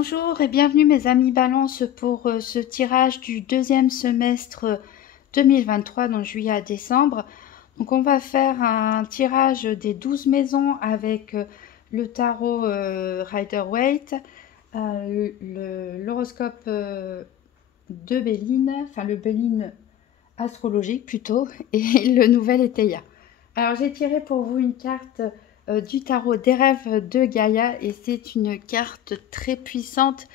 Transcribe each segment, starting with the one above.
Bonjour et bienvenue mes amis Balance pour ce tirage du deuxième semestre 2023, donc juillet à décembre. Donc on va faire un tirage des 12 maisons avec le tarot Rider-Waite, l'horoscope de Béline, enfin le Béline astrologique plutôt, et le nouvel Éteia. Alors j'ai tiré pour vous une carte du tarot des rêves de Gaïa et c'est une carte très puissante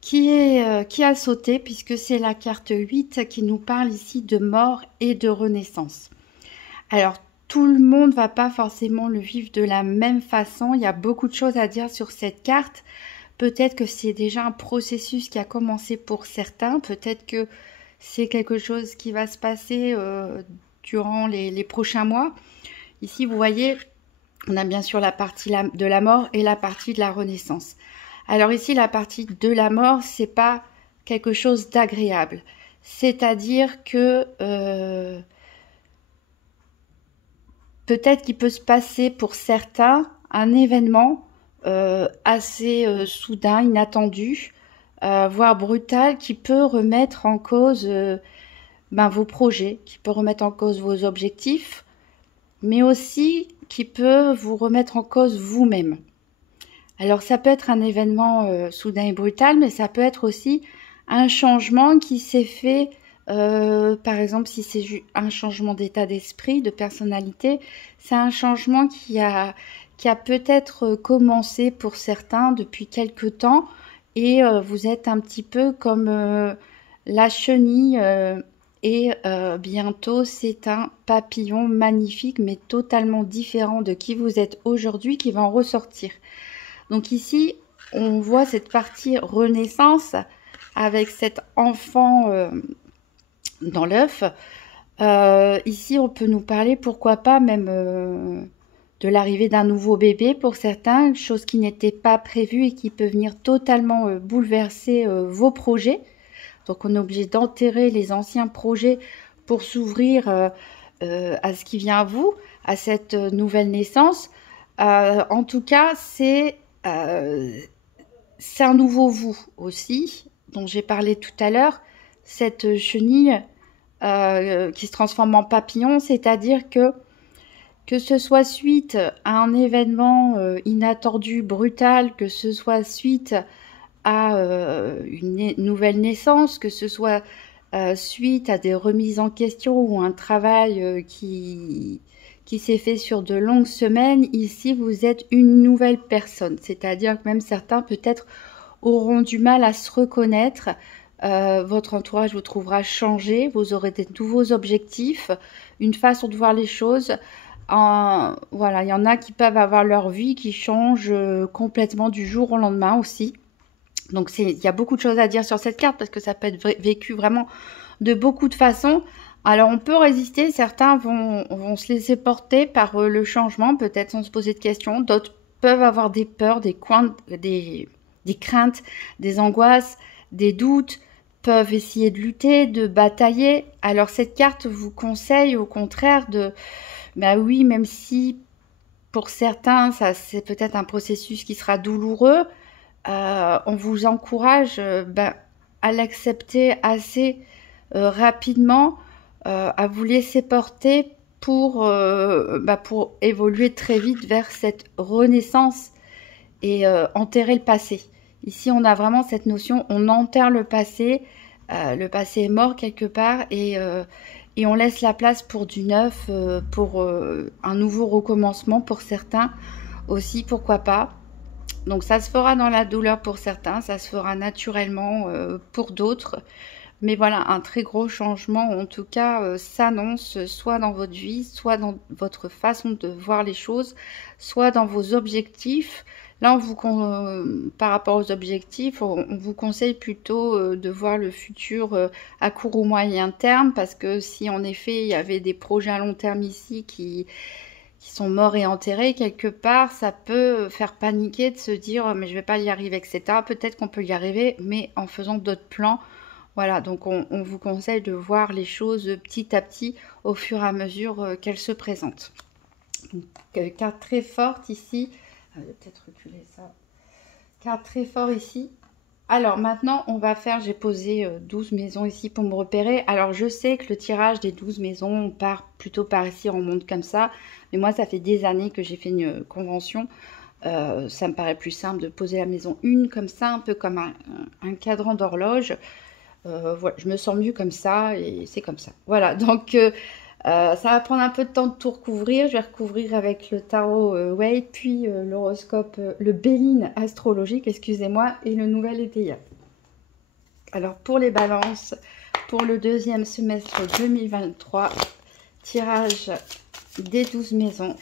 qui a sauté puisque c'est la carte 8 qui nous parle ici de mort et de renaissance. Alors tout le monde va pas forcément le vivre de la même façon, il y a beaucoup de choses à dire sur cette carte. Peut-être que c'est déjà un processus qui a commencé pour certains, peut-être que c'est quelque chose qui va se passer durant les prochains mois. Ici, vous voyez, on a bien sûr la partie de la mort et la partie de la renaissance. Alors ici, la partie de la mort, c'est pas quelque chose d'agréable. C'est-à-dire que peut-être qu'il peut se passer pour certains un événement assez soudain, inattendu, voire brutal, qui peut remettre en cause vos projets, qui peut remettre en cause vos objectifs, mais aussi qui peut vous remettre en cause vous-même. Alors ça peut être un événement soudain et brutal, mais ça peut être aussi un changement qui s'est fait, par exemple si c'est un changement d'état d'esprit, de personnalité, c'est un changement qui a peut-être commencé pour certains depuis quelque temps et vous êtes un petit peu comme la chenille et bientôt c'est un papillon magnifique mais totalement différent de qui vous êtes aujourd'hui qui va en ressortir. Donc ici on voit cette partie renaissance avec cet enfant dans l'œuf. Ici on peut nous parler pourquoi pas même de l'arrivée d'un nouveau bébé pour certains, chose qui n'était pas prévue et qui peut venir totalement bouleverser vos projets. Donc on est obligé d'enterrer les anciens projets pour s'ouvrir à ce qui vient à vous, à cette nouvelle naissance. En tout cas, c'est un nouveau vous aussi, dont j'ai parlé tout à l'heure, cette chenille qui se transforme en papillon, c'est-à-dire que ce soit suite à un événement inattendu, brutal, que ce soit suite à une nouvelle naissance, que ce soit suite à des remises en question ou un travail qui s'est fait sur de longues semaines, ici vous êtes une nouvelle personne. C'est-à-dire que même certains peut-être auront du mal à se reconnaître. Votre entourage vous trouvera changé, vous aurez des nouveaux objectifs, une façon de voir les choses. Voilà, il y en a qui peuvent avoir leur vie qui change complètement du jour au lendemain aussi. Donc il y a beaucoup de choses à dire sur cette carte parce que ça peut être vécu vraiment de beaucoup de façons. Alors on peut résister, certains vont se laisser porter par le changement, peut-être sans se poser de questions. D'autres peuvent avoir des peurs, des craintes, des angoisses, des doutes, peuvent essayer de lutter, de batailler. Alors cette carte vous conseille au contraire de... oui, même si pour certains, ça c'est peut-être un processus qui sera douloureux, on vous encourage à l'accepter assez rapidement, à vous laisser porter pour évoluer très vite vers cette renaissance et enterrer le passé. Ici, on a vraiment cette notion, on enterre le passé est mort quelque part et on laisse la place pour du neuf, pour un nouveau recommencement pour certains aussi, pourquoi pas. Donc ça se fera dans la douleur pour certains, ça se fera naturellement pour d'autres. Mais voilà, un très gros changement, en tout cas, s'annonce soit dans votre vie, soit dans votre façon de voir les choses, soit dans vos objectifs. Là, par rapport aux objectifs, on vous conseille plutôt de voir le futur à court ou moyen terme, parce que si en effet il y avait des projets à long terme ici qui sont morts et enterrés, quelque part, ça peut faire paniquer de se dire mais je vais pas y arriver, etc. Peut-être qu'on peut y arriver, mais en faisant d'autres plans. Voilà, donc on vous conseille de voir les choses petit à petit au fur et à mesure qu'elles se présentent. Donc, carte très forte ici. Je vais peut-être reculer ça. Carte très forte ici. Alors maintenant, on va faire, j'ai posé 12 maisons ici pour me repérer. Alors je sais que le tirage des 12 maisons, on part plutôt par ici, on monte comme ça. Mais moi, ça fait des années que j'ai fait une convention. Ça me paraît plus simple de poser la maison 1 comme ça, un peu comme un cadran d'horloge. Voilà, je me sens mieux comme ça et c'est comme ça. Voilà, donc ça va prendre un peu de temps de tout recouvrir. Je vais recouvrir avec le tarot Waite, puis l'horoscope, le Béline astrologique, excusez-moi, et le nouvel ETA. Alors pour les balances, pour le deuxième semestre 2023, tirage des 12 maisons.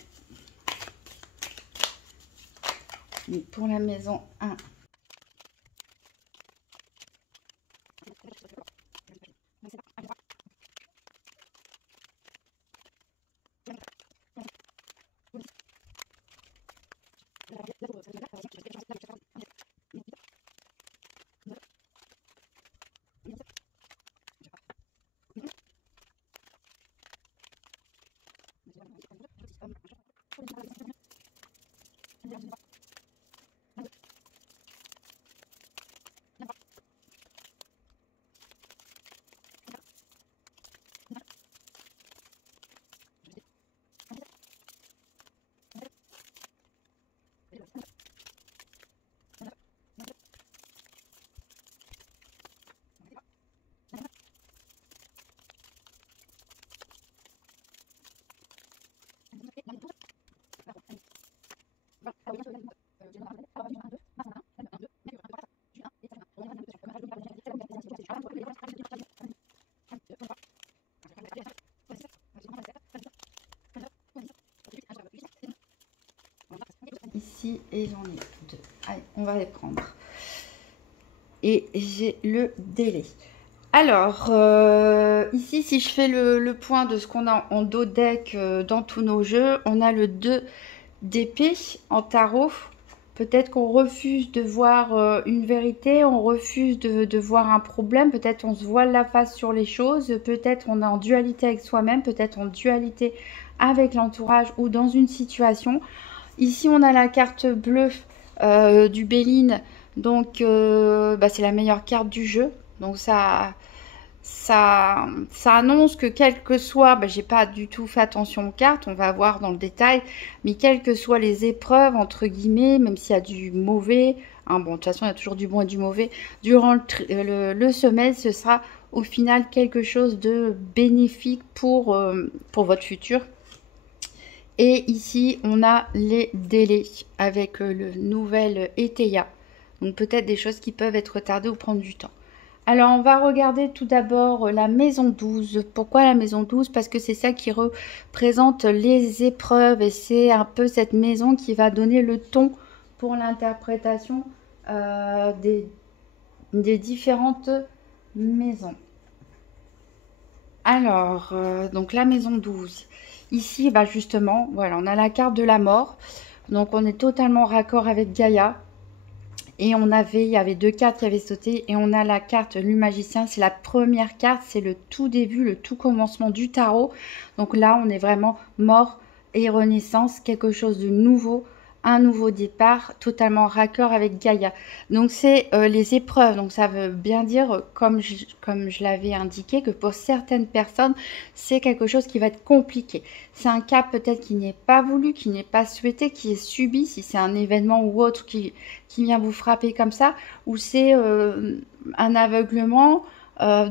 Pour la maison 1. Ici, et j'en ai deux. Allez, on va les prendre. Et j'ai le délai. Alors, ici, si je fais le point de ce qu'on a en dos deck dans tous nos jeux, on a le 2 d'épée en tarot. Peut-être qu'on refuse de voir une vérité, on refuse de voir un problème, peut-être on se voile la face sur les choses, peut-être on est en dualité avec soi-même, peut-être en dualité avec l'entourage ou dans une situation. Ici, on a la carte bleue du Béline, donc c'est la meilleure carte du jeu. Donc ça annonce que quel que soit, j'ai pas du tout fait attention aux cartes, on va voir dans le détail, mais quelles que soient les épreuves, entre guillemets, même s'il y a du mauvais, hein, bon, de toute façon, il y a toujours du bon et du mauvais, durant le semestre, ce sera au final quelque chose de bénéfique pour votre futur. Et ici, on a les délais avec le nouvel ETA. Donc peut-être des choses qui peuvent être retardées ou prendre du temps. Alors, on va regarder tout d'abord la maison 12. Pourquoi la maison 12? Parce que c'est ça qui représente les épreuves. Et c'est un peu cette maison qui va donner le ton pour l'interprétation des différentes maisons. Alors, donc la maison 12. Ici, justement, voilà, on a la carte de la mort. Donc, on est totalement raccord avec Gaïa. Et il y avait deux cartes qui avaient sauté. Et on a la carte du magicien. C'est la première carte. C'est le tout début, le tout commencement du tarot. Donc là, on est vraiment mort et renaissance. Quelque chose de nouveau. Un nouveau départ, totalement raccord avec Gaïa. Donc c'est les épreuves. Donc ça veut bien dire, comme je l'avais indiqué, que pour certaines personnes, c'est quelque chose qui va être compliqué. C'est un cas peut-être qui n'est pas voulu, qui n'est pas souhaité, qui est subi, si c'est un événement ou autre qui vient vous frapper comme ça, ou c'est un aveuglement,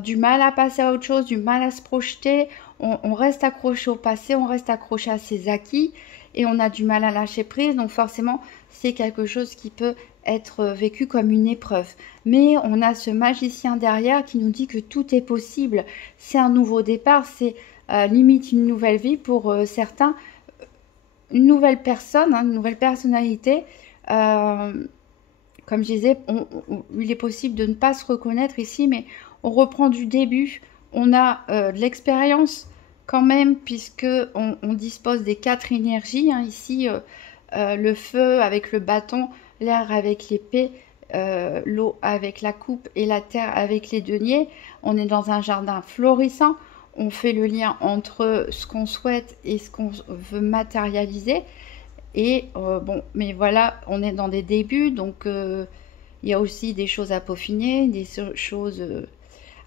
du mal à passer à autre chose, du mal à se projeter. On reste accroché au passé, on reste accroché à ses acquis. Et on a du mal à lâcher prise, donc forcément c'est quelque chose qui peut être vécu comme une épreuve. Mais on a ce magicien derrière qui nous dit que tout est possible, c'est un nouveau départ, c'est limite une nouvelle vie pour certains, une nouvelle personne, une nouvelle personnalité. Comme je disais, il est possible de ne pas se reconnaître ici, mais on reprend du début, on a de l'expérience, quand même, puisque on dispose des 4 énergies. Ici, le feu avec le bâton, l'air avec l'épée, l'eau avec la coupe et la terre avec les deniers. On est dans un jardin florissant. On fait le lien entre ce qu'on souhaite et ce qu'on veut matérialiser. Et mais voilà, on est dans des débuts, donc Il y a aussi des choses à peaufiner, des choses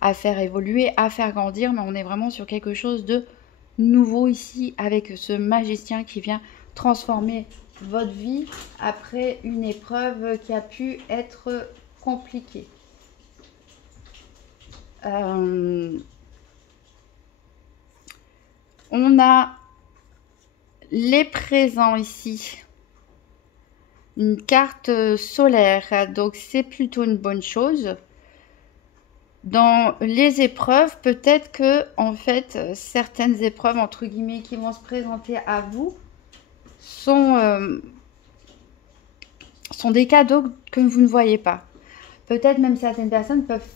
à faire évoluer, à faire grandir, mais on est vraiment sur quelque chose de nouveau ici avec ce magicien qui vient transformer votre vie après une épreuve qui a pu être compliquée. On a les présents ici. Une carte solaire, donc c'est plutôt une bonne chose. Dans les épreuves, peut-être que en fait certaines épreuves entre guillemets qui vont se présenter à vous sont des cadeaux que vous ne voyez pas. Peut-être même certaines personnes peuvent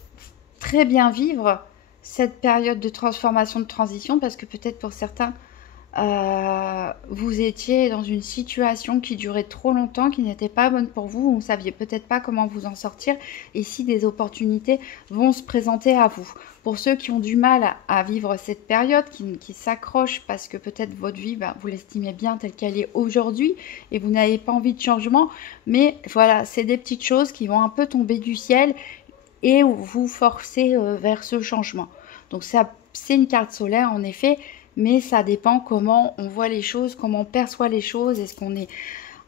très bien vivre cette période de transformation, de transition, parce que peut-être pour certains vous étiez dans une situation qui durait trop longtemps, qui n'était pas bonne pour vous, vous ne saviez peut-être pas comment vous en sortir, et si des opportunités vont se présenter à vous. Pour ceux qui ont du mal à vivre cette période, qui s'accrochent parce que peut-être votre vie, vous l'estimez bien telle qu'elle est aujourd'hui, et vous n'avez pas envie de changement, mais voilà, c'est des petites choses qui vont un peu tomber du ciel, et vous forcer vers ce changement. Donc ça, c'est une carte solaire en effet, mais ça dépend comment on voit les choses, comment on perçoit les choses. Est-ce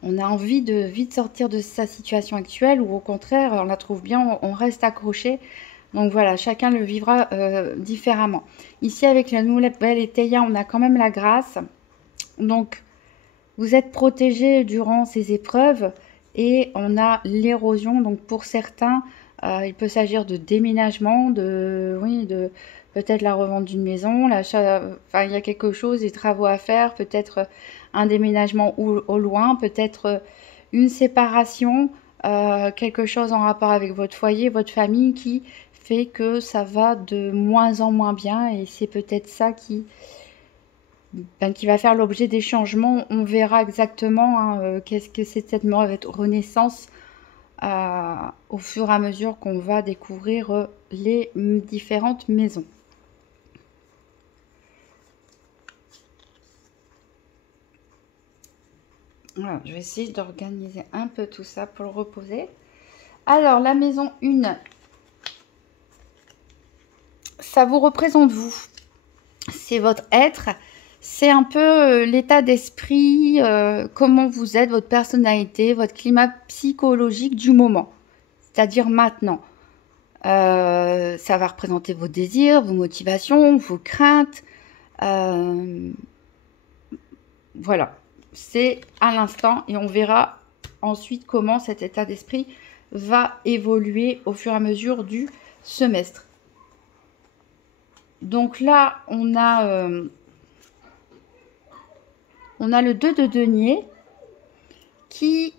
on a envie de vite sortir de sa situation actuelle, ou au contraire, on la trouve bien, on reste accroché. Donc voilà, chacun le vivra différemment. Ici, avec la nouvelle Eteia, on a quand même la grâce. Donc, vous êtes protégé durant ces épreuves, et on a l'érosion. Donc, pour certains, il peut s'agir de déménagement, de peut-être la revente d'une maison, l'achat, enfin il y a quelque chose, des travaux à faire, peut-être un déménagement au loin, peut-être une séparation, quelque chose en rapport avec votre foyer, votre famille, qui fait que ça va de moins en moins bien, et c'est peut-être ça qui va faire l'objet des changements. On verra exactement qu'est-ce que c'est cette renaissance au fur et à mesure qu'on va découvrir les différentes maisons. Voilà, je vais essayer d'organiser un peu tout ça pour le reposer. Alors, la maison 1, ça vous représente vous. C'est votre être. C'est un peu l'état d'esprit, comment vous êtes, votre personnalité, votre climat psychologique du moment. C'est-à-dire maintenant. Ça va représenter vos désirs, vos motivations, vos craintes. Voilà. C'est à l'instant, et on verra ensuite comment cet état d'esprit va évoluer au fur et à mesure du semestre. Donc là, on a le 2 de denier qui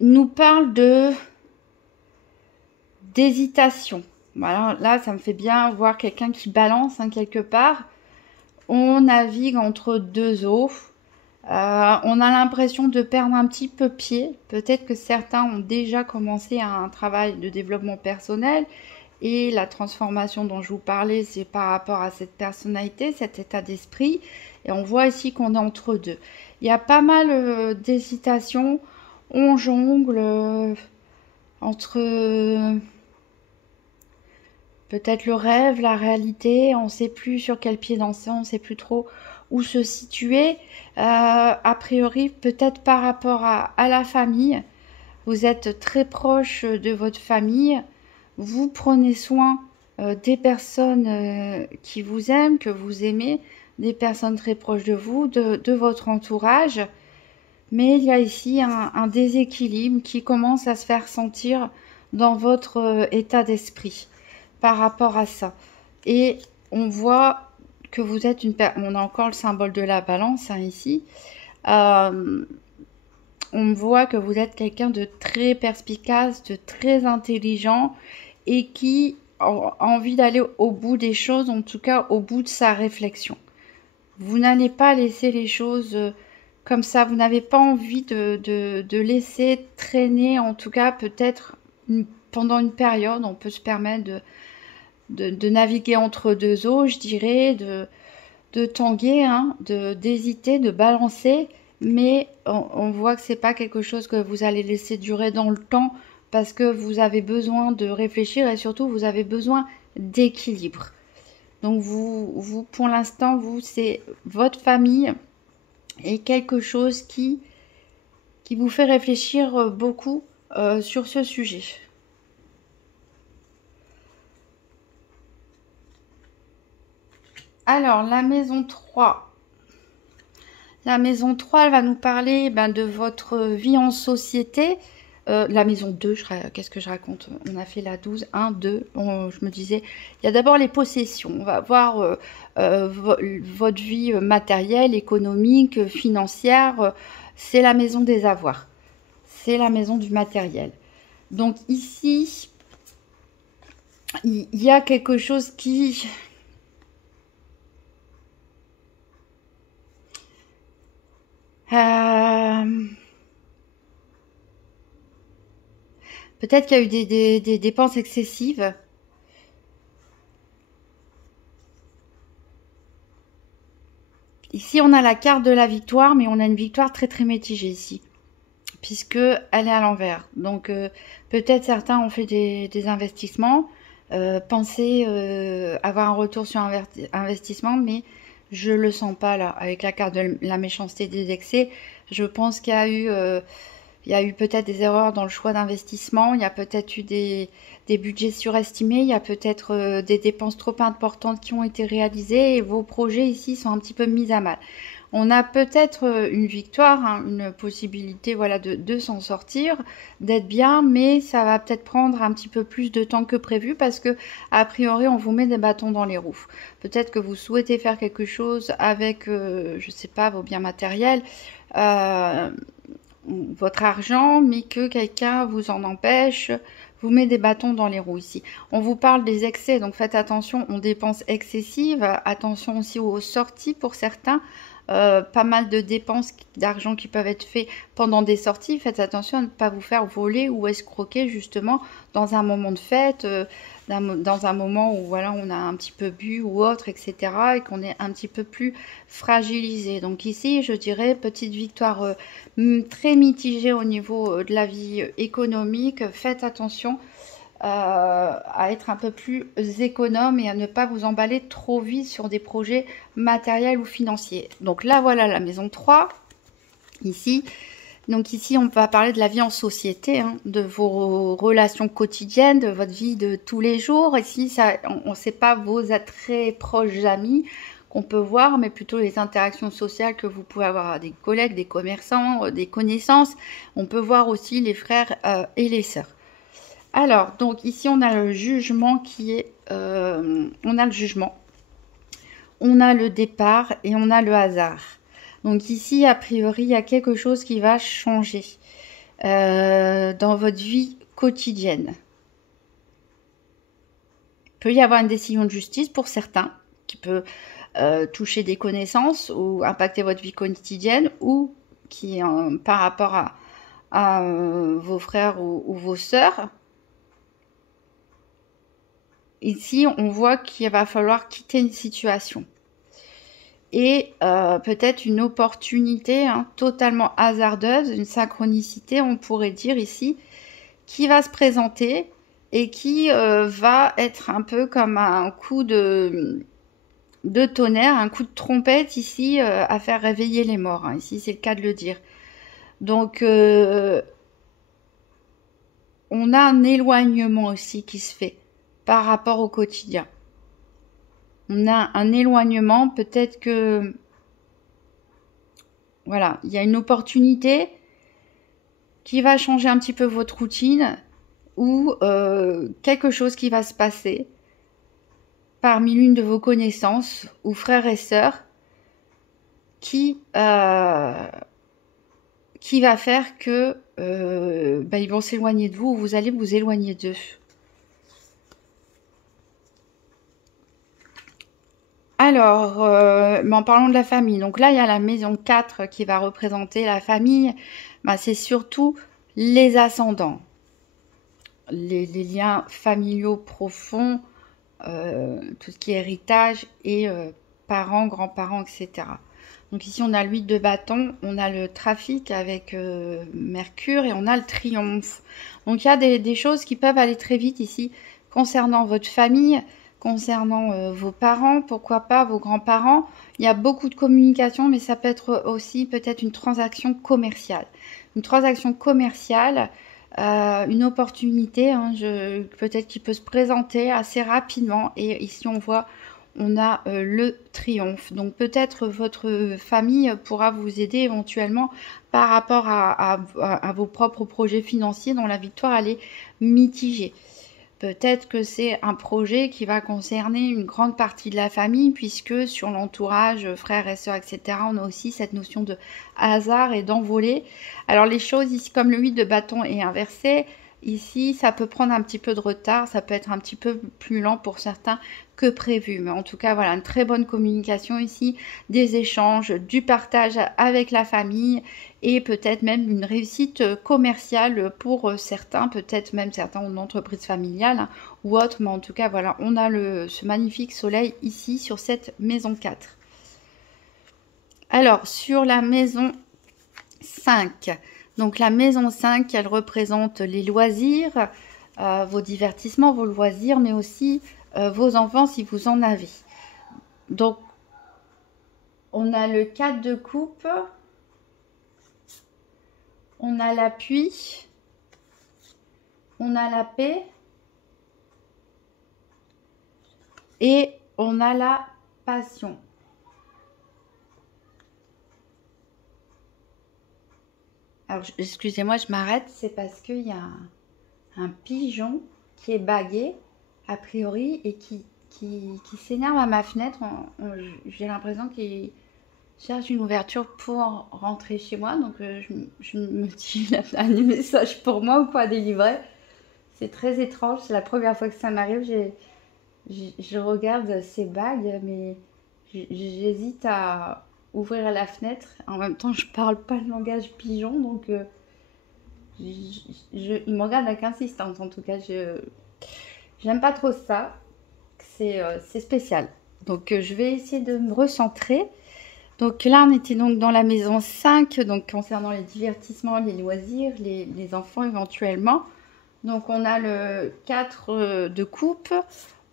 nous parle d'hésitation. Voilà, là, ça me fait bien voir quelqu'un qui balance quelque part. On navigue entre deux eaux. On a l'impression de perdre un petit peu pied. Peut-être que certains ont déjà commencé un travail de développement personnel. Et la transformation dont je vous parlais, c'est par rapport à cette personnalité, cet état d'esprit. Et on voit ici qu'on est entre deux. Il y a pas mal d'hésitation. On jongle entre peut-être le rêve, la réalité. On ne sait plus sur quel pied danser, on ne sait plus trop où se situer. A priori, peut-être par rapport à la famille. Vous êtes très proche de votre famille. Vous prenez soin des personnes qui vous aiment, que vous aimez, des personnes très proches de vous, de votre entourage. Mais il y a ici un déséquilibre qui commence à se faire sentir dans votre état d'esprit par rapport à ça. Et on voit que vous êtes on a encore le symbole de la balance ici. On voit que vous êtes quelqu'un de très perspicace, de très intelligent, et qui a envie d'aller au bout des choses, en tout cas au bout de sa réflexion. Vous n'allez pas laisser les choses comme ça, vous n'avez pas envie de laisser traîner, en tout cas peut-être pendant une période, on peut se permettre de naviguer entre deux eaux, je dirais, de tanguer, d'hésiter, de balancer, mais on voit que c'est pas quelque chose que vous allez laisser durer dans le temps parce que vous avez besoin de réfléchir et surtout vous avez besoin d'équilibre. Donc vous pour l'instant, c'est votre famille et quelque chose qui vous fait réfléchir beaucoup sur ce sujet. Alors, la maison 3. La maison 3, elle va nous parler de votre vie en société. La maison 2, qu'est-ce que je raconte? On a fait la 12, 1, 2. Je me disais, il y a d'abord les possessions. On va voir votre vie matérielle, économique, financière. C'est la maison des avoirs. C'est la maison du matériel. Donc ici, il y a quelque chose qui... Peut-être qu'il y a eu des dépenses excessives. Ici, on a la carte de la victoire, mais on a une victoire très très mitigée ici, puisque elle est à l'envers. Donc, peut-être certains ont fait des investissements, pensaient avoir un retour sur investissement, mais je le sens pas là, avec la carte de la méchanceté des excès. Je pense qu'il y a eu... il y a eu peut-être des erreurs dans le choix d'investissement, il y a peut-être eu des budgets surestimés, il y a peut-être des dépenses trop importantes qui ont été réalisées et vos projets ici sont un petit peu mis à mal. On a peut-être une victoire, hein, une possibilité voilà, de s'en sortir, d'être bien, mais ça va peut-être prendre un petit peu plus de temps que prévu parce que, a priori, on vous met des bâtons dans les roues. Peut-être que vous souhaitez faire quelque chose avec, je ne sais pas, vos biens matériels, votre argent, mais que quelqu'un vous en empêche, vous met des bâtons dans les roues ici. On vous parle des excès, donc faites attention aux dépenses excessives, attention aussi aux sorties pour certains. Pas mal de dépenses d'argent qui peuvent être faites pendant des sorties. Faites attention à ne pas vous faire voler ou escroquer justement dans un moment de fête, dans un moment où voilà, on a un petit peu bu ou autre, etc. et qu'on est un petit peu plus fragilisé. Donc ici, je dirais petite victoire très mitigée au niveau de la vie économique. Faites attention à être un peu plus économe et à ne pas vous emballer trop vite sur des projets matériels ou financiers. Donc là, voilà la maison 3, ici. Donc ici, on va parler de la vie en société, hein, de vos relations quotidiennes, de votre vie de tous les jours. Ici, on ne sait pas vos très proches amis qu'on peut voir, mais plutôt les interactions sociales que vous pouvez avoir avec des collègues, des commerçants, des connaissances. On peut voir aussi les frères et les sœurs. Alors, donc ici, on a le jugement qui est... on a le jugement, on a le départ et on a le hasard. Donc ici, a priori, il y a quelque chose qui va changer dans votre vie quotidienne. Il peut y avoir une décision de justice pour certains qui peut toucher des connaissances ou impacter votre vie quotidienne ou qui, par rapport à vos frères ou vos sœurs. Ici, on voit qu'il va falloir quitter une situation. Et peut-être une opportunité totalement hasardeuse, une synchronicité, on pourrait dire ici, qui va se présenter et qui va être un peu comme un coup de tonnerre, un coup de trompette ici à faire réveiller les morts. Hein. Ici, c'est le cas de le dire. Donc, on a un éloignement aussi qui se fait par rapport au quotidien. On a un éloignement, peut-être que, voilà, il y a une opportunité qui va changer un petit peu votre routine ou quelque chose qui va se passer parmi l'une de vos connaissances ou frères et sœurs qui va faire que ils vont s'éloigner de vous ou vous allez vous éloigner d'eux. Alors, mais en parlant de la famille, donc là, il y a la maison 4 qui va représenter la famille. C'est surtout les ascendants, les liens familiaux profonds, tout ce qui est héritage et parents, grands-parents, etc. Donc ici, on a l'huile de bâton, on a le trafic avec Mercure et on a le triomphe. Donc il y a des choses qui peuvent aller très vite ici concernant votre famille, concernant vos parents, pourquoi pas vos grands-parents. Il y a beaucoup de communication, mais ça peut être aussi peut-être une transaction commerciale. Une transaction commerciale, une opportunité, hein, peut-être qui peut se présenter assez rapidement. Et ici, on a le triomphe. Donc peut-être votre famille pourra vous aider éventuellement par rapport à vos propres projets financiers dont la victoire elle est mitigée. Peut-être que c'est un projet qui va concerner une grande partie de la famille, puisque sur l'entourage, frères et sœurs, etc., on a aussi cette notion de hasard et d'envolée. Alors les choses ici, comme le 8 de bâton est inversé, ici, ça peut prendre un petit peu de retard, ça peut être un petit peu plus lent pour certains que prévu. Mais en tout cas, voilà, une très bonne communication ici, des échanges, du partage avec la famille et peut-être même une réussite commerciale pour certains, peut-être même certains ont une entreprise familiale hein, ou autre. Mais en tout cas, voilà, on a ce magnifique soleil ici sur cette maison 4. Alors, sur la maison 5, donc la maison 5, elle représente les loisirs, vos divertissements, vos loisirs, mais aussi vos enfants si vous en avez. Donc, on a le 4 de coupe, on a l'appui, on a la paix et on a la passion. Alors, excusez-moi, je m'arrête, c'est parce qu'il y a un pigeon qui est bagué, a priori, et qui s'énerve à ma fenêtre. J'ai l'impression qu'il cherche une ouverture pour rentrer chez moi. Donc, je me dis, il a un message pour moi ou quoi à délivrer. C'est très étrange, c'est la première fois que ça m'arrive. Je regarde ces bagues, mais j'hésite à ouvrir la fenêtre. En même temps, je parle pas le langage pigeon, donc il me regarde avec insistance. En tout cas, j'aime pas trop ça. C'est spécial. Donc, je vais essayer de me recentrer. Donc là, on était donc dans la maison 5, donc concernant les divertissements, les loisirs, les enfants éventuellement. Donc, on a le 4 de coupe.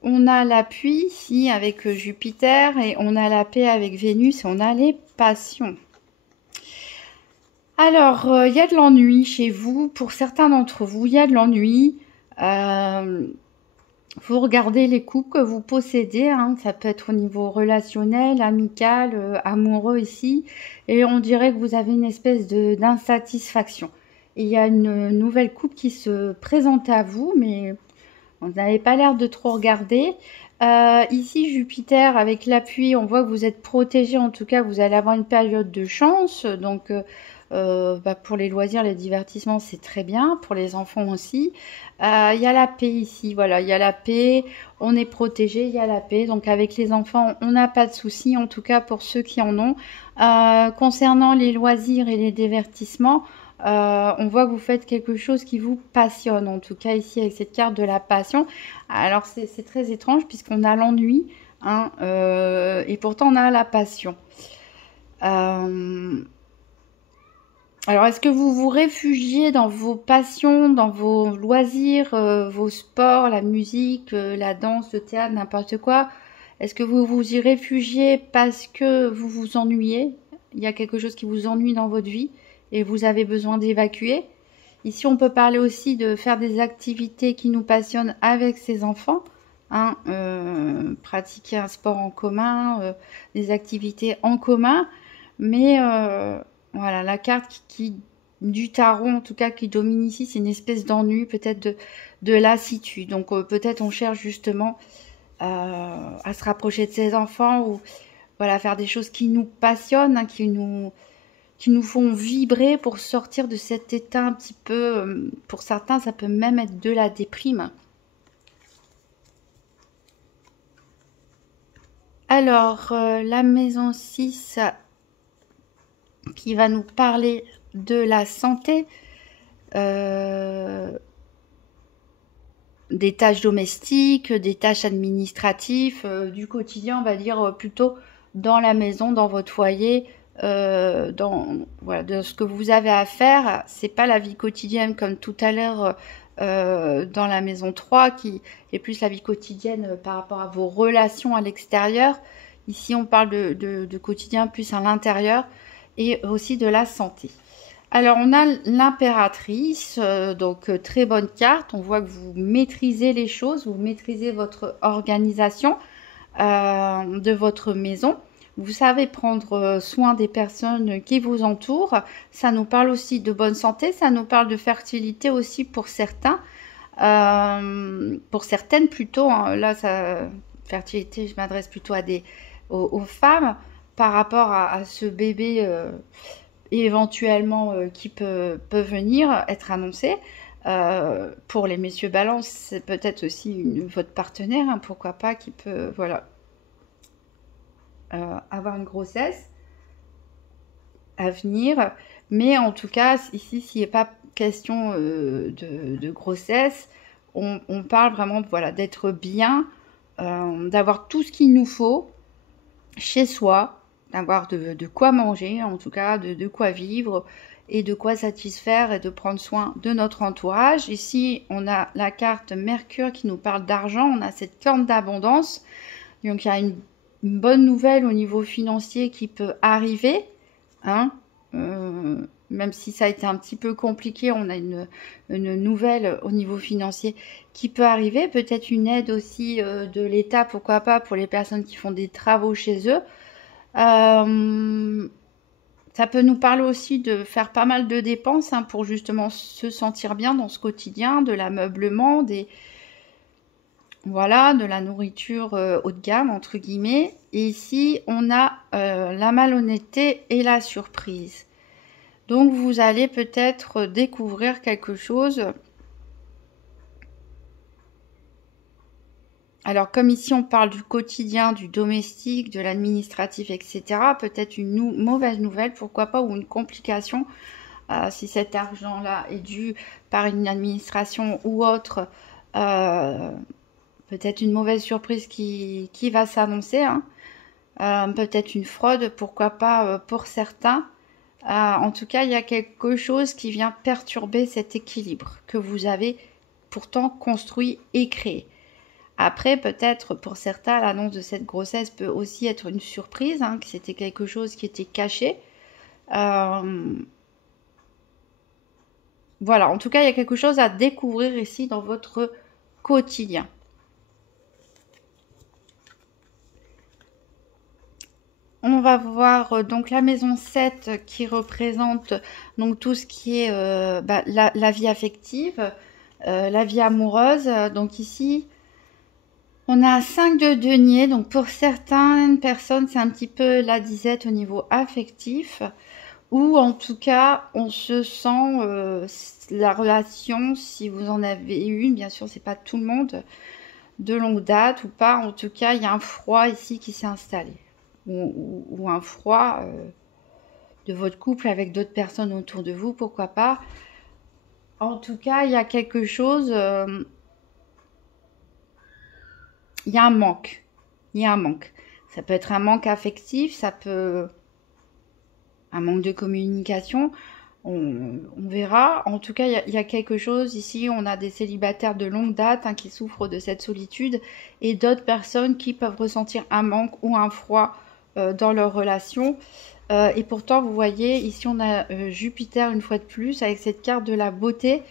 On a l'appui ici avec Jupiter et on a la paix avec Vénus et on a les passions. Alors, il y a de l'ennui chez vous. Pour certains d'entre vous, il y a de l'ennui. Vous regardez les couples que vous possédez. Hein, ça peut être au niveau relationnel, amical, amoureux ici. Et on dirait que vous avez une espèce d'insatisfaction. Et il y a une nouvelle coupe qui se présente à vous, mais vous n'avez pas l'air de trop regarder. Ici, Jupiter, avec l'appui, on voit que vous êtes protégé. En tout cas, vous allez avoir une période de chance. Donc, pour les loisirs, les divertissements, c'est très bien. Pour les enfants aussi. Il y a la paix ici. Voilà, il y a la paix. On est protégé, il y a la paix. Donc, avec les enfants, on n'a pas de soucis. En tout cas, pour ceux qui en ont. Concernant les loisirs et les divertissements, on voit que vous faites quelque chose qui vous passionne, en tout cas ici avec cette carte de la passion. Alors c'est très étrange puisqu'on a l'ennui hein, et pourtant on a la passion. Alors est-ce que vous vous réfugiez dans vos passions, dans vos loisirs, vos sports, la musique, la danse, le théâtre, n'importe quoi? Est-ce que vous vous y réfugiez parce que vous vous ennuyez? Il y a quelque chose qui vous ennuie dans votre vie et vous avez besoin d'évacuer. Ici, on peut parler aussi de faire des activités qui nous passionnent avec ses enfants. Hein, pratiquer un sport en commun, des activités en commun. Mais voilà, la carte du tarot, en tout cas, qui domine ici, c'est une espèce d'ennui, peut-être de lassitude. Donc peut-être on cherche justement à se rapprocher de ses enfants ou voilà, faire des choses qui nous passionnent, hein, qui nous font vibrer pour sortir de cet état un petit peu, pour certains, ça peut même être de la déprime. Alors, la maison 6 qui va nous parler de la santé, des tâches domestiques, des tâches administratives, du quotidien, on va dire plutôt dans la maison, dans votre foyer, voilà, de ce que vous avez à faire. C'est pas la vie quotidienne comme tout à l'heure dans la maison 3 qui est plus la vie quotidienne par rapport à vos relations à l'extérieur. Ici, on parle de quotidien plus à l'intérieur et aussi de la santé. Alors, on a l'impératrice, donc très bonne carte. On voit que vous maîtrisez les choses, vous maîtrisez votre organisation de votre maison. Vous savez prendre soin des personnes qui vous entourent. Ça nous parle aussi de bonne santé, ça nous parle de fertilité aussi pour certains. Pour certaines plutôt, hein. Là, fertilité, je m'adresse plutôt aux femmes par rapport à ce bébé éventuellement qui peut venir être annoncé. Pour les messieurs balance, c'est peut-être aussi votre partenaire, hein, pourquoi pas, qui peut voilà, avoir une grossesse à venir. Mais en tout cas, ici, s'il n'est pas question de grossesse, on parle vraiment voilà, d'être bien, d'avoir tout ce qu'il nous faut chez soi, d'avoir de quoi manger, en tout cas de quoi vivre et de quoi satisfaire et de prendre soin de notre entourage. Ici, on a la carte Mercure qui nous parle d'argent, on a cette corne d'abondance. Donc, il y a une bonne nouvelle au niveau financier qui peut arriver, hein. Même si ça a été un petit peu compliqué, on a une nouvelle au niveau financier qui peut arriver. Peut-être une aide aussi de l'État, pourquoi pas, pour les personnes qui font des travaux chez eux. Ça peut nous parler aussi de faire pas mal de dépenses, hein, pour justement se sentir bien dans ce quotidien, de l'ameublement, voilà, de la nourriture haut de gamme, entre guillemets. Et ici, on a la malhonnêteté et la surprise. Donc, vous allez peut-être découvrir quelque chose. Alors, comme ici, on parle du quotidien, du domestique, de l'administratif, etc. Peut-être une mauvaise nouvelle, pourquoi pas, ou une complication. Si cet argent-là est dû par une administration ou autre, peut-être une mauvaise surprise qui va s'annoncer, hein. Peut-être une fraude, pourquoi pas, pour certains. En tout cas, il y a quelque chose qui vient perturber cet équilibre que vous avez pourtant construit et créé. Après, peut-être pour certains, l'annonce de cette grossesse peut aussi être une surprise, hein, que c'était quelque chose qui était caché. Voilà, en tout cas, il y a quelque chose à découvrir ici dans votre quotidien. On va voir donc la maison 7 qui représente donc tout ce qui est la vie affective, la vie amoureuse. Donc ici, on a 5 de denier. Donc pour certaines personnes, c'est un petit peu la disette au niveau affectif. Ou en tout cas, on se sent la relation, si vous en avez une, bien sûr, c'est pas tout le monde, de longue date ou pas. En tout cas, il y a un froid ici qui s'est installé. Ou un froid de votre couple avec d'autres personnes autour de vous, pourquoi pas. En tout cas, il y a quelque chose, il y a un manque. Il y a un manque. Ça peut être un manque affectif, ça peut... un manque de communication, on verra. En tout cas, il y a quelque chose ici, on a des célibataires de longue date, hein, qui souffrent de cette solitude et d'autres personnes qui peuvent ressentir un manque ou un froid dans leur relation. Et pourtant, vous voyez, ici on a Jupiter une fois de plus avec cette carte de la beauté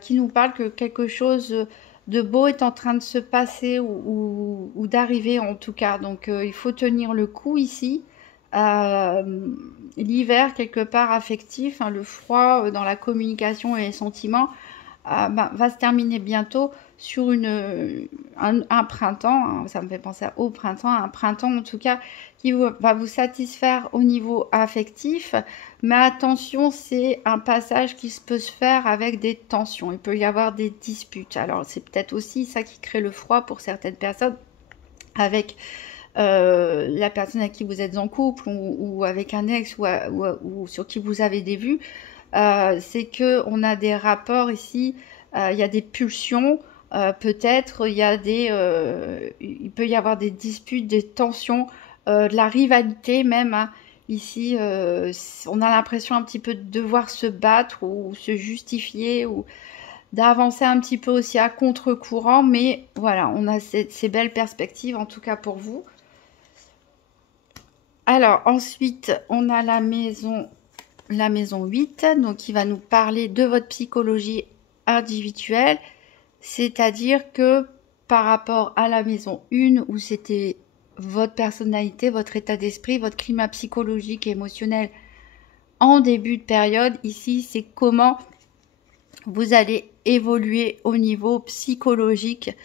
qui nous parle que quelque chose de beau est en train de se passer ou d'arriver en tout cas. Donc il faut tenir le coup ici. L'hiver quelque part affectif, hein, le froid dans la communication et les sentiments va se terminer bientôt sur un printemps, hein, ça me fait penser au printemps, un printemps en tout cas qui va vous satisfaire au niveau affectif, mais attention, c'est un passage qui peut se faire avec des tensions, il peut y avoir des disputes, alors c'est peut-être aussi ça qui crée le froid pour certaines personnes avec la personne avec qui vous êtes en couple ou avec un ex ou sur qui vous avez des vues, c'est que on a des rapports ici, il y a des pulsions, peut-être il peut y avoir des disputes, des tensions, de la rivalité même, hein, Ici, on a l'impression un petit peu de devoir se battre ou se justifier ou d'avancer un petit peu aussi à contre-courant. Mais voilà, on a ces belles perspectives, en tout cas pour vous. Alors, ensuite, on a la maison 8, donc qui va nous parler de votre psychologie individuelle. C'est-à-dire que par rapport à la maison 1, où c'était votre personnalité, votre état d'esprit, votre climat psychologique et émotionnel en début de période, ici, c'est comment vous allez évoluer au niveau psychologique,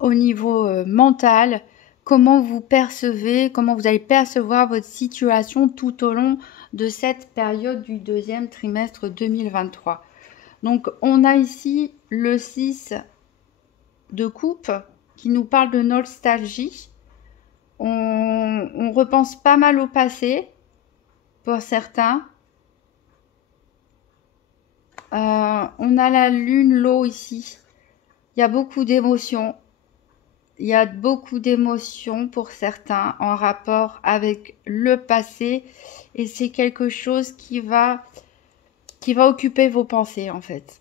au niveau mental, comment vous percevez, comment vous allez percevoir votre situation tout au long de cette période du deuxième trimestre 2023. Donc, on a ici le 6 de coupe qui nous parle de nostalgie. On repense pas mal au passé pour certains. On a la lune, l'eau ici. Il y a beaucoup d'émotions. Il y a beaucoup d'émotions pour certains en rapport avec le passé. Et c'est quelque chose qui va occuper vos pensées en fait.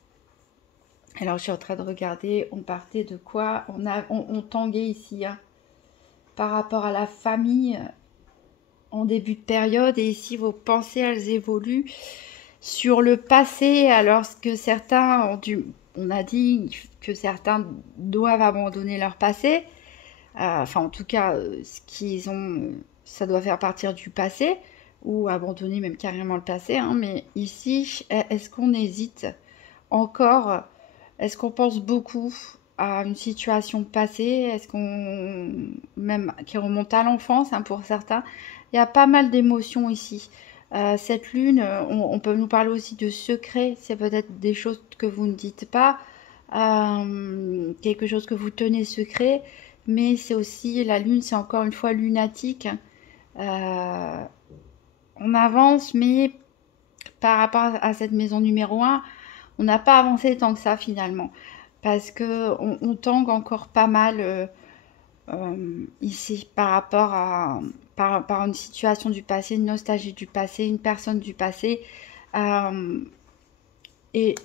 Alors je suis en train de regarder, on partait de quoi? On tanguait ici hein, par rapport à la famille en début de période. Et ici vos pensées elles évoluent sur le passé, alors que certains ont dû, on a dit que certains doivent abandonner leur passé. Enfin, en tout cas, ce qu'ils ont, ça doit faire partir du passé ou abandonner même carrément le passé. Hein. Mais ici, est-ce qu'on hésite encore? Est-ce qu'on pense beaucoup à une situation passée? Est-ce qu'on même qui remonte à l'enfance hein, pour certains? Il y a pas mal d'émotions ici. Cette lune, on peut nous parler aussi de secrets. C'est peut-être des choses que vous ne dites pas, quelque chose que vous tenez secret. Mais c'est aussi, la lune, c'est encore une fois lunatique. On avance, mais par rapport à cette maison numéro 1, on n'a pas avancé tant que ça finalement. Parce qu'on tangue encore pas mal ici par rapport à par une situation du passé, une nostalgie du passé, une personne du passé. Et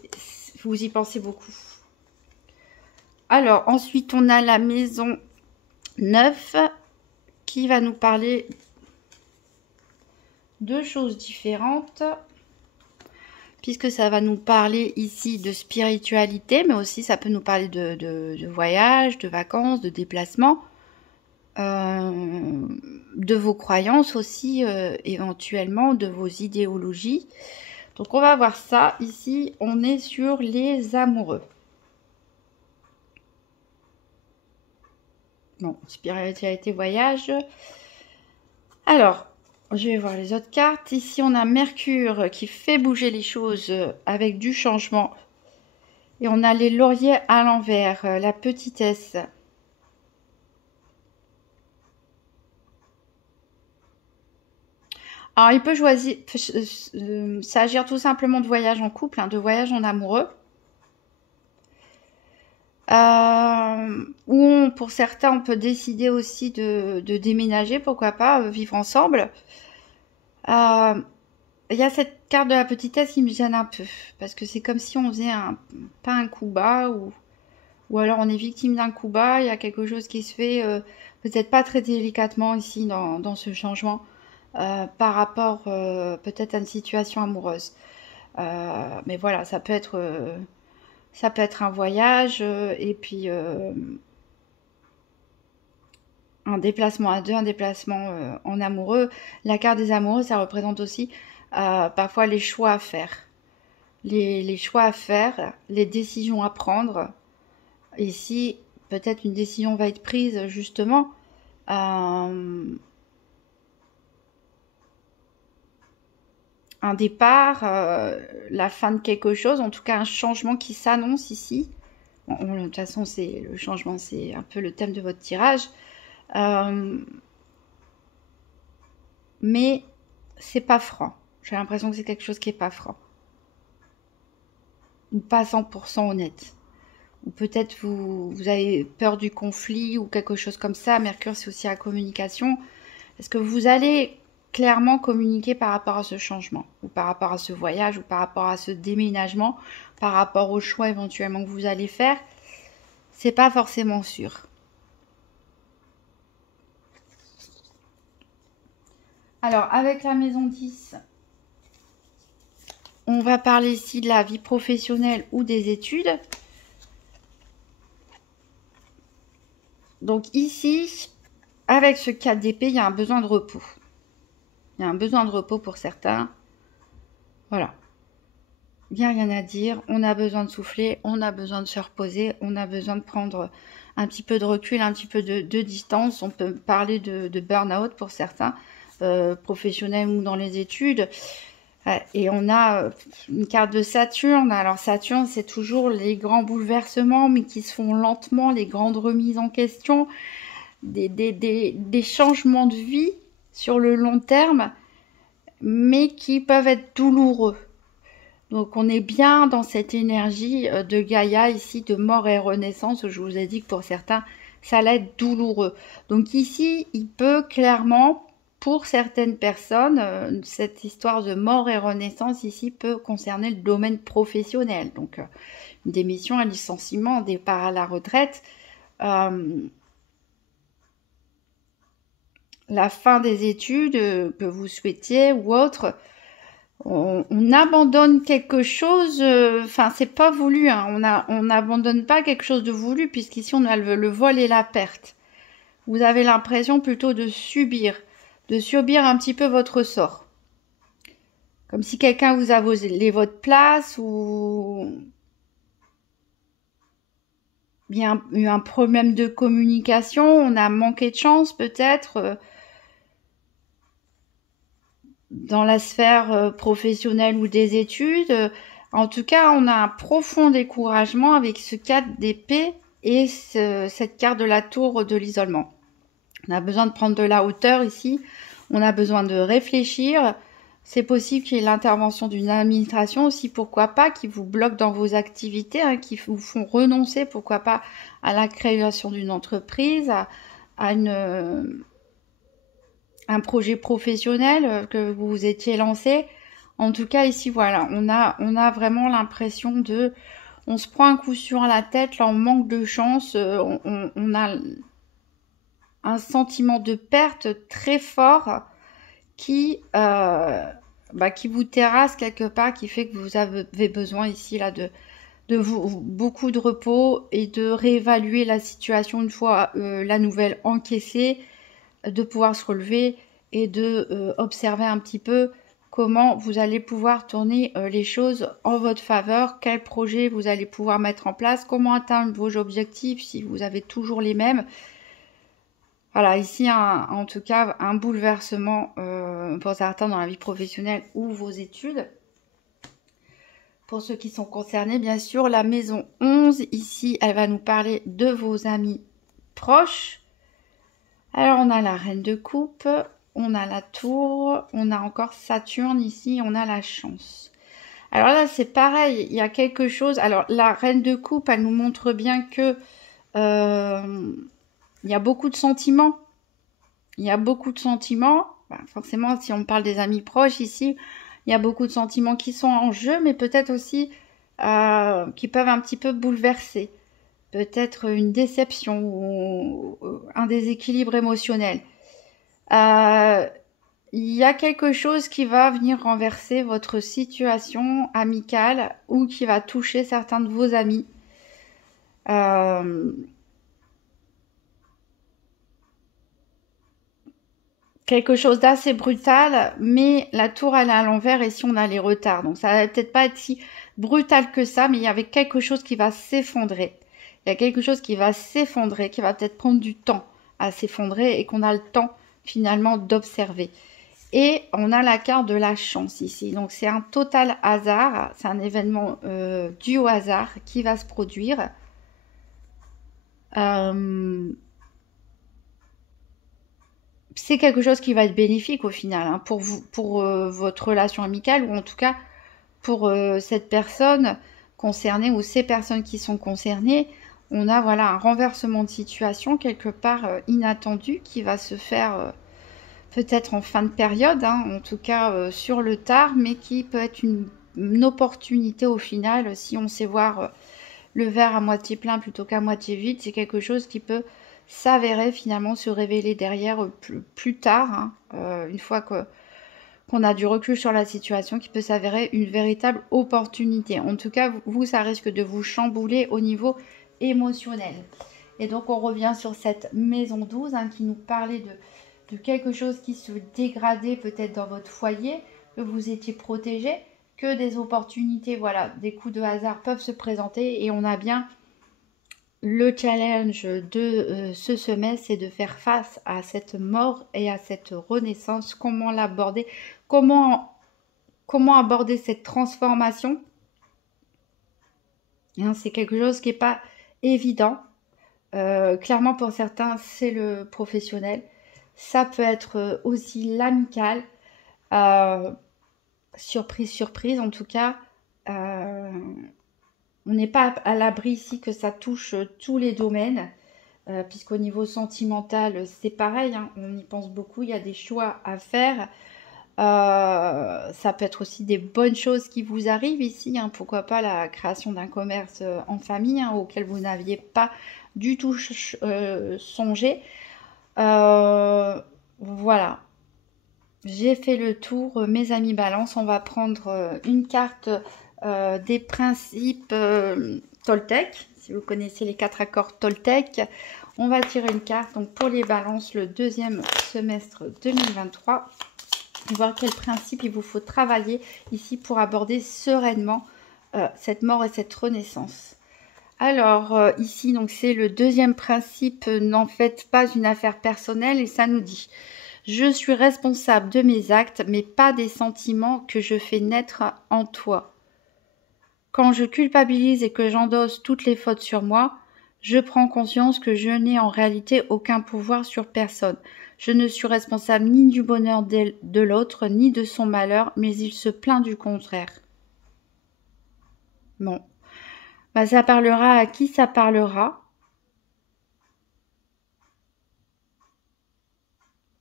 vous y pensez beaucoup. Alors, ensuite, on a la maison 9 qui va nous parler de choses différentes puisque ça va nous parler ici de spiritualité, mais aussi ça peut nous parler de voyage, de vacances, de déplacements, de vos croyances aussi, éventuellement, de vos idéologies. Donc on va voir ça. Ici, on est sur les amoureux. Bon, spiritualité, voyage. Alors, je vais voir les autres cartes. Ici, on a Mercure qui fait bouger les choses avec du changement. Et on a les lauriers à l'envers, la petitesse. Alors, il peut choisir, s'agir tout simplement de voyage en couple, hein, de voyage en amoureux. Ou pour certains, on peut décider aussi de déménager, pourquoi pas, vivre ensemble. Il y a cette carte de la petitesse qui me gêne un peu, parce que c'est comme si on faisait pas un coup bas, ou alors on est victime d'un coup bas, il y a quelque chose qui se fait peut-être pas très délicatement ici dans ce changement, par rapport peut-être à une situation amoureuse. Mais voilà, ça peut être un voyage, et puis un déplacement à deux, un déplacement en amoureux. La carte des amoureux, ça représente aussi parfois les choix à faire. Les choix à faire, les décisions à prendre. Ici, peut-être une décision va être prise justement. Un départ, la fin de quelque chose, en tout cas un changement qui s'annonce ici. Bon, de toute façon, le changement, c'est un peu le thème de votre tirage. Mais c'est pas franc. J'ai l'impression que c'est quelque chose qui est pas franc. Ou pas 100% honnête. Ou peut-être vous avez peur du conflit ou quelque chose comme ça. Mercure, c'est aussi la communication. Est-ce que vous allez clairement communiquer par rapport à ce changement, ou par rapport à ce voyage, ou par rapport à ce déménagement, par rapport au choix éventuellement que vous allez faire. C'est pas forcément sûr. Alors, avec la maison 10, on va parler ici de la vie professionnelle ou des études. Donc ici, avec ce 4 d'épée, il y a un besoin de repos. Il y a un besoin de repos pour certains. Voilà. Il n'y a rien à dire. On a besoin de souffler, on a besoin de se reposer, on a besoin de prendre un petit peu de recul, un petit peu de distance. On peut parler de burn-out pour certains, professionnels ou dans les études. Et on a une carte de Saturne. Alors Saturne, c'est toujours les grands bouleversements, mais qui se font lentement, les grandes remises en question, des changements de vie sur le long terme, mais qui peuvent être douloureux. Donc on est bien dans cette énergie de Gaïa ici, de mort et renaissance. Je vous ai dit que pour certains, ça allait être douloureux. Donc ici, il peut clairement, pour certaines personnes, cette histoire de mort et renaissance ici peut concerner le domaine professionnel. Donc une démission, un licenciement, un départ à la retraite, la fin des études que vous souhaitiez ou autre. On abandonne quelque chose, enfin c'est pas voulu, hein, on n'abandonne pas quelque chose de voulu, puisqu'ici on a le vol et la perte. Vous avez l'impression plutôt de subir un petit peu votre sort. Comme si quelqu'un vous a volé votre place, ou il y a eu un problème de communication, on a manqué de chance peut-être, dans la sphère professionnelle ou des études. En tout cas, on a un profond découragement avec ce 4 d'épée et cette carte de la tour de l'isolement. On a besoin de prendre de la hauteur ici, on a besoin de réfléchir. C'est possible qu'il y ait l'intervention d'une administration aussi, pourquoi pas, qui vous bloque dans vos activités, hein, qui vous font renoncer, pourquoi pas, à la création d'une entreprise, à un projet professionnel que vous vous étiez lancé. En tout cas, ici, voilà, on a vraiment l'impression on se prend un coup sur la tête, là, on manque de chance, on a un sentiment de perte très fort qui vous terrasse quelque part, qui fait que vous avez besoin ici, là, de beaucoup de repos et de réévaluer la situation une fois la nouvelle encaissée, de pouvoir se relever et de observer un petit peu comment vous allez pouvoir tourner les choses en votre faveur, quel projet vous allez pouvoir mettre en place, comment atteindre vos objectifs si vous avez toujours les mêmes. Voilà, ici, en tout cas, un bouleversement pour certains dans la vie professionnelle ou vos études. Pour ceux qui sont concernés, bien sûr, la maison 11, ici, elle va nous parler de vos amis proches. Alors, on a la reine de coupe, on a la tour, on a encore Saturne ici, on a la chance. Alors là, c'est pareil, il y a quelque chose. Alors, la reine de coupe, elle nous montre bien que il y a beaucoup de sentiments. Il y a beaucoup de sentiments. Forcément, si on parle des amis proches ici, il y a beaucoup de sentiments qui sont en jeu, mais peut-être aussi qui peuvent un petit peu bouleverser. Peut-être une déception ou un déséquilibre émotionnel. Il y a quelque chose qui va venir renverser votre situation amicale ou qui va toucher certains de vos amis. Quelque chose d'assez brutal, mais la tour elle est à l'envers et si on a les retards. Donc ça va peut-être pas être si brutal que ça, mais il y avait quelque chose qui va s'effondrer. Il y a quelque chose qui va s'effondrer, qui va peut-être prendre du temps à s'effondrer et qu'on a le temps finalement d'observer. Et on a la carte de la chance ici. Donc c'est un total hasard, c'est un événement dû au hasard qui va se produire. C'est quelque chose qui va être bénéfique au final, hein, pour vous, pour votre relation amicale, ou en tout cas pour cette personne concernée ou ces personnes qui sont concernées. On a voilà un renversement de situation quelque part inattendu qui va se faire peut-être en fin de période, hein, en tout cas sur le tard, mais qui peut être une opportunité au final, si on sait voir le verre à moitié plein plutôt qu'à moitié vide, c'est quelque chose qui peut s'avérer finalement se révéler derrière plus tard, hein, une fois qu'on a du recul sur la situation, qui peut s'avérer une véritable opportunité. En tout cas, vous, ça risque de vous chambouler au niveau émotionnel. Et donc, on revient sur cette maison 12 hein, qui nous parlait de quelque chose qui se dégradait peut-être dans votre foyer, que vous étiez protégé, que des opportunités, voilà, des coups de hasard peuvent se présenter. Et on a bien le challenge de ce semestre, c'est de faire face à cette mort et à cette renaissance. Comment l'aborder? Comment aborder cette transformation? Hein, c'est quelque chose qui n'est pas évident. Clairement, pour certains, c'est le professionnel. Ça peut être aussi l'amical. Surprise, surprise, en tout cas. On n'est pas à l'abri ici que ça touche tous les domaines. Puisqu'au niveau sentimental, c'est pareil. Hein, on y pense beaucoup. Il y a des choix à faire. Ça peut être aussi des bonnes choses qui vous arrivent ici, hein, pourquoi pas la création d'un commerce en famille hein, auquel vous n'aviez pas du tout songé. Voilà, j'ai fait le tour, mes amis Balance. On va prendre une carte des principes Toltec, si vous connaissez les 4 accords Toltec. On va tirer une carte donc pour les Balances le deuxième semestre 2023. Voir quel principe il vous faut travailler ici pour aborder sereinement cette mort et cette renaissance. Alors ici donc c'est le deuxième principe, n'en faites pas une affaire personnelle, et ça nous dit: je suis responsable de mes actes mais pas des sentiments que je fais naître en toi. Quand je culpabilise et que j'endosse toutes les fautes sur moi, je prends conscience que je n'ai en réalité aucun pouvoir sur personne. Je ne suis responsable ni du bonheur de l'autre, ni de son malheur, mais il se plaint du contraire. Bon. Bah, ça parlera à qui ça parlera.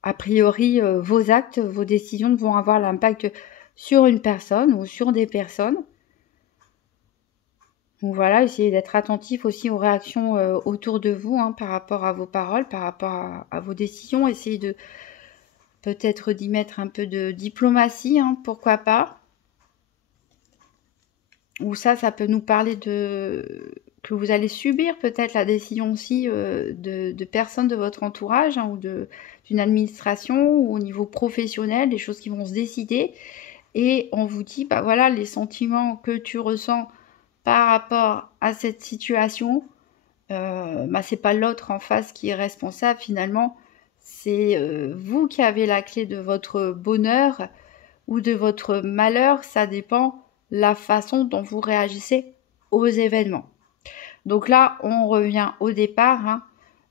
A priori, vos actes, vos décisions vont avoir l'impact sur une personne ou sur des personnes. Donc voilà, essayez d'être attentif aussi aux réactions autour de vous hein, par rapport à vos paroles, par rapport à vos décisions. Essayez de peut-être d'y mettre un peu de diplomatie, hein, pourquoi pas. Ou ça peut nous parler de que vous allez subir peut-être la décision aussi de personnes de votre entourage hein, ou d'une administration ou au niveau professionnel, des choses qui vont se décider. Et on vous dit, bah voilà, les sentiments que tu ressens par rapport à cette situation, bah c'est pas l'autre en face qui est responsable finalement, c'est vous qui avez la clé de votre bonheur ou de votre malheur, ça dépend la façon dont vous réagissez aux événements. Donc là, on revient au départ,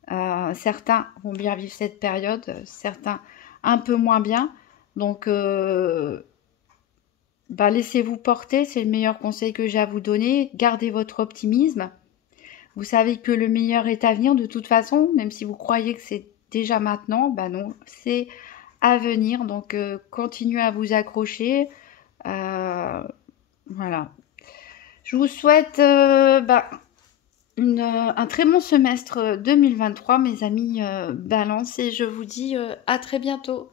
hein. Certains vont bien vivre cette période, certains un peu moins bien, donc bah, laissez-vous porter, c'est le meilleur conseil que j'ai à vous donner. Gardez votre optimisme. Vous savez que le meilleur est à venir de toute façon, même si vous croyez que c'est déjà maintenant, bah non, c'est à venir. Donc continuez à vous accrocher. Voilà. Je vous souhaite un très bon semestre 2023, mes amis Balance, et je vous dis à très bientôt.